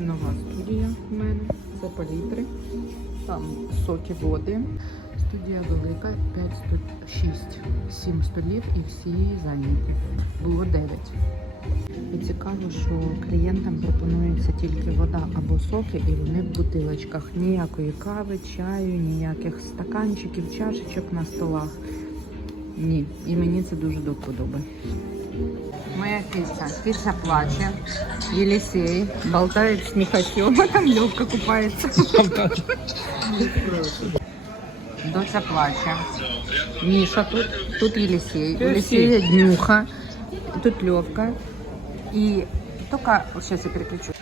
нова студія в мене. Це палітри. Там соки води. Студія велика, 5 6, 7 столів і всі зайняті. Було 9. І цікаво, що клієнтам пропонується тільки вода або соки, і вони в бутилочках. Ніякої кави, чаю, ніяких стаканчиків, чашечок на столах. Ні. І мені це дуже до вподоби. Моя киця. Киця плаче. Єлісей болтає з Михасьом, а там Льовка купається. Доця плаче. Міша тут, тут Єлісей. У Єлісея днюха, тут Льовка. І тільки, зараз я переключу.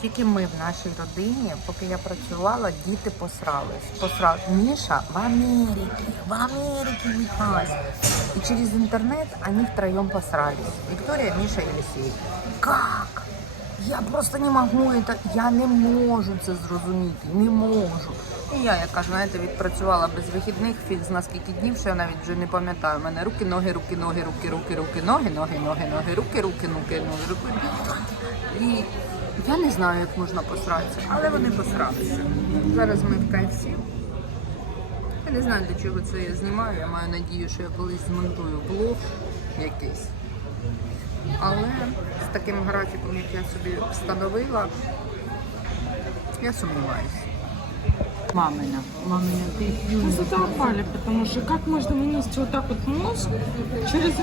Тільки ми в нашій родині, поки я працювала, діти посрались. Посрали. Міша в Америке, в Америке Михась. И через интернет они втроем посрались. Виктория, Миша и Алексей. Как? Я просто не можу я не можу це зрозуміти, не можу. І я, яка знаєте, відпрацювала без вихідних фіг з наскільки днів, що я навіть вже не пам'ятаю. У мене руки, ноги, руки, ноги, руки, руки, руки, ноги, ноги, ноги, ноги, руки, руки, ноги, ноги, руки. І я не знаю, як можна посратися, але вони посралися. Зараз ми в KFC. Я не знаю, до чого це я знімаю. Я маю надію, що я колись змонтую блог якийсь. Але з таким графіком, як я собі встановила, я сумніваюся. Мамина. Мамина, ти Мы задолбали, потому что как можно вынести вот так вот мозг через,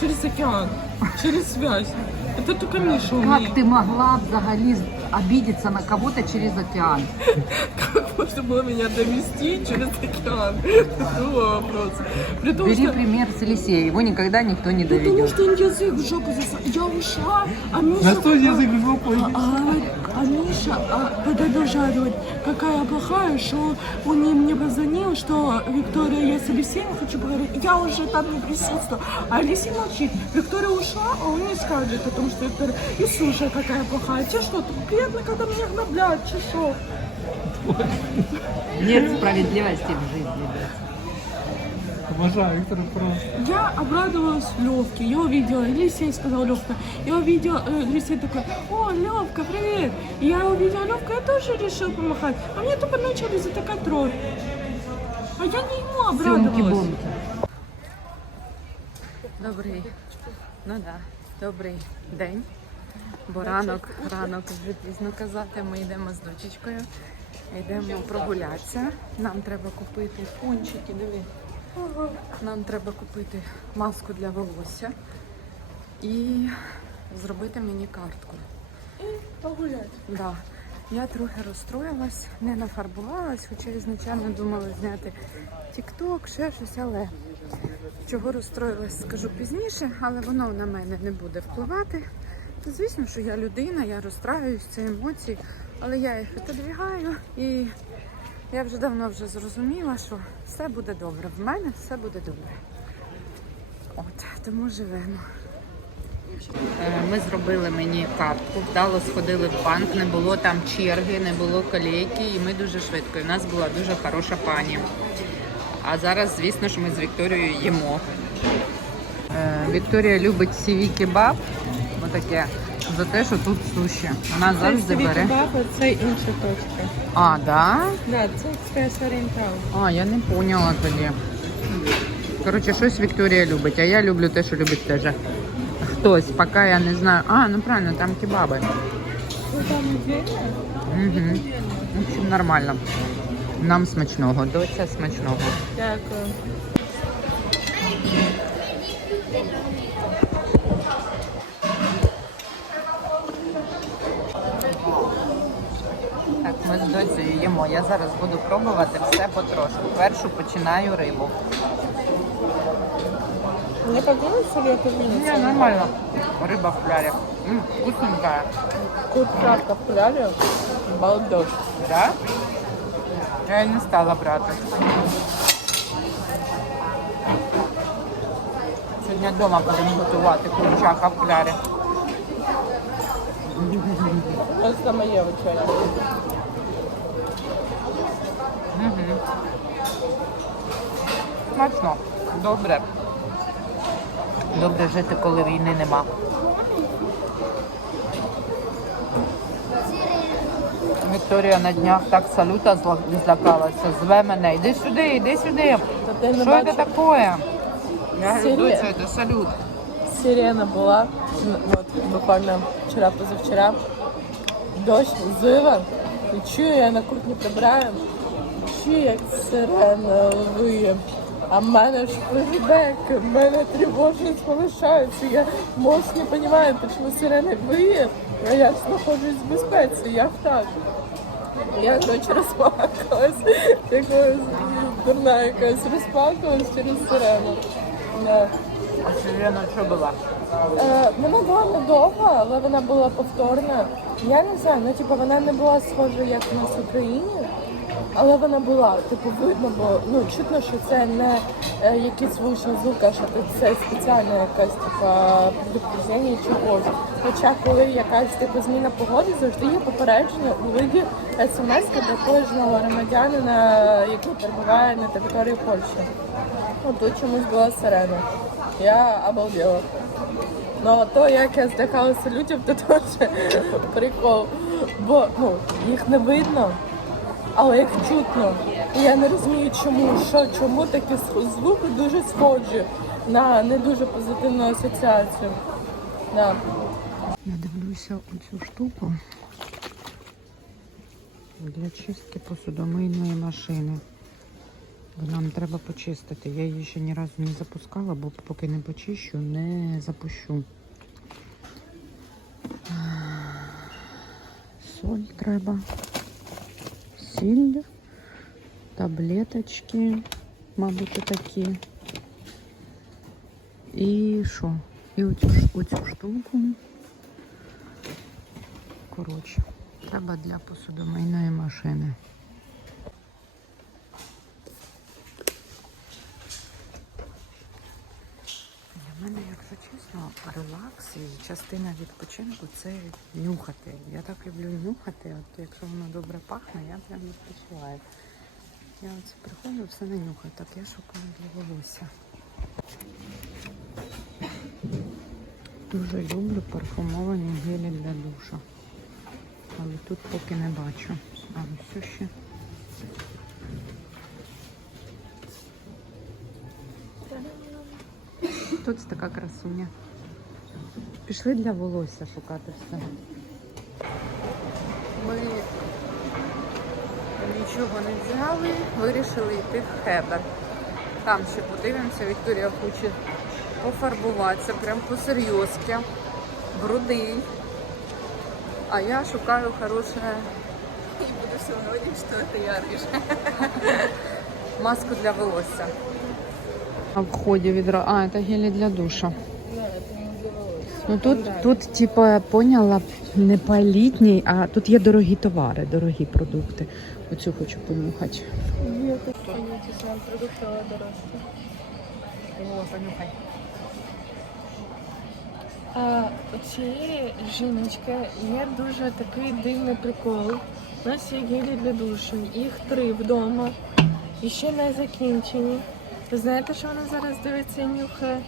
через океан, через связь? Это только Миша умеет. Как ты могла взагалі обидеться на кого-то через океан? Как можно было меня довести через океан? Другой вопрос. При том, Бери что... пример с Елисея, его никогда никто не Потому доведет. что он язык в жопу засунул. Я ушла, а Миша... На что язык в жопу? А, а Миша а, говорить, какая плохая, что он мне позвонил, что Виктория, я с Алексеем хочу поговорить. Я уже там не присутствую. А Алексей молчит. Виктория ушла, а он не скажет о том, что Виктория... И слушай, какая плохая. Тебе что, тут приятно, когда меня гноблят, чешок? Нет справедливости в жизни. Обожаю Виктора просто. Я обрадовалась Левке. Я увидела, Елисей сказал Левка. Я увидела, э, Елисей такой, о, Левка, привет. И я увидела Левка, я тоже решил помахать. А мне только начали затыкать рот. А я не ему обрадовалась. Добрий, ну да, добрий день. Бо ранок, ранок вже пізно казати. Ми йдемо з дочечкою, йдемо прогулятися. Нам треба купити пончики, диви. Нам треба купити маску для волосся і зробити мені картку. Погулять. Да. Я трохи розстроїлась, не нафарбувалась, хоча ізначально думала зняти тік-ток, ще щось, але чого розстроїлась, скажу пізніше, але воно на мене не буде впливати. Звісно, що я людина, я розстраюсь, це емоції, але я їх відодвігаю і я вже давно вже зрозуміла, що все буде добре. В мене все буде добре. От, тому живемо. Е, Ми зробили мені картку, вдало сходили в банк, не було там черги, не було колейки, і ми дуже швидко. І в нас була дуже хороша пані. А зараз, звісно ж, ми з Вікторією їмо. Е, Вікторія любить сіві кебаб, отаке, за те, що тут суші. Вона завжди бере. Баба, це інша точка. А, да? Да, це експрес орієнтал. А, я не поняла тоді. Коротше, щось Вікторія любить, а я люблю те, що любить теж. Хтось, поки я не знаю. А, ну правильно, там кебаби. Ну там віддільно? Угу. В общем, нормально. Нам смачного, доця смачного. Дякую. Я зараз буду пробувати все потрошку. Першу починаю рибу. Не подобається ли це Ні, нормально. Риба в флярі. М, вкусненькая. Курчатка в пляжі? Балдеж. Да? Я не стала брати. Сьогодні вдома будемо готувати курчака в флярі. Це моє вечеря. Угу. Смачно. Добре. Добре жити, коли війни нема. Вікторія на днях так салюта злякалася, зве мене. Іди сюди, іди сюди. Та ти не Що це бачив? таке? Я говорю, Сирія. доця, це салют. Сирена була, от буквально вчора, позавчора. Дощ, зива. І чую, я на кухні прибираю. Чую, як сирена виє. А в мене ж флешбек, в мене тривожність повишається. Я мозг не розумію, чому сирена виє, а я знаходжусь в безпеці, як так? Я, коротше, розплакалась, якось дурна якась розплакалась через сирену. Да. А сирена що була? Е, вона була недовга, але вона була повторна. Я не знаю, ну типу вона не була схожа, як у нас в Україні, але вона була. Типу, видно, бо ну чутно, що це не е, якийсь вуличний звук, що це спеціальна якась типа предупреждення чогось. Хоча коли якась типу зміна погоди, завжди є попередження у виді смс для кожного громадянина, який перебуває на території Польщі. Ну тут чомусь була сирена. Я обалдела. Ну а то, як я здихалася людям, то теж прикол. Бо ну, їх не видно, але їх чутно. І я не розумію, чому, що, чому такі звуки дуже схожі на не дуже позитивну асоціацію. Да. Я дивлюся оцю штуку для чистки посудомийної машини. Нам треба почистити. Я її ще ні разу не запускала, бо поки не почищу, не запущу. Соль треба. Сіль, таблеточки, мабуть, такі. І що? І оцю, ш- оцю штуку. Коротше, треба для посудомийної машини. Релакс і частина відпочинку це нюхати. Я так люблю нюхати, от якщо воно добре пахне, я прям відпочиваю. Я оце приходжу, все не нюхаю. Так, я шукаю для волосся. Дуже люблю парфумовані гелі для душа. Але тут поки не бачу. А ось ще. Тут така красуня. Пішли для волосся шукати все. Ми нічого не взяли, вирішили йти в Хебер. Там ще подивимося, Вікторія хоче пофарбуватися, прям по-серйозки, брудий. А я шукаю хороше І буду сьогодні, що це я маску для волосся. А в ході відра. А, це гелі для душа. Ну тут, тут, типа, поняла, не по літній, а тут є дорогі товари, дорогі продукти. Оцю хочу понюхати. Є такі сам продукти, але дорожчі. О, понюхай. А у цієї жіночки є дуже такий дивний прикол. У нас є гелі для душу, їх три вдома і ще не закінчені. Ви знаєте, що вона зараз дивиться і нюхає?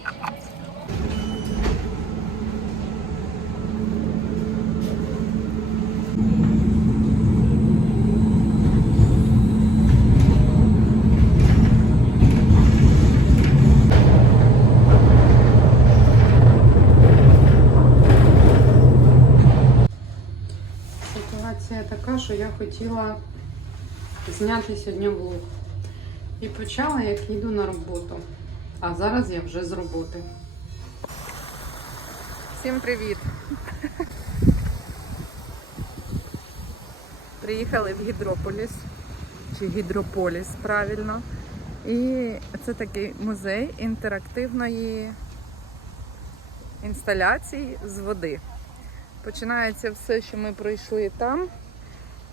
Ситуація така, що я хотіла зняти сьогодні влог. І почала, як їду на роботу. А зараз я вже з роботи. Всім привіт! Приїхали в Гідрополіс, чи Гідрополіс правильно. І це такий музей інтерактивної інсталяції з води. Починається все, що ми пройшли там.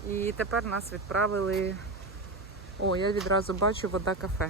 І тепер нас відправили. О, я відразу бачу вода кафе.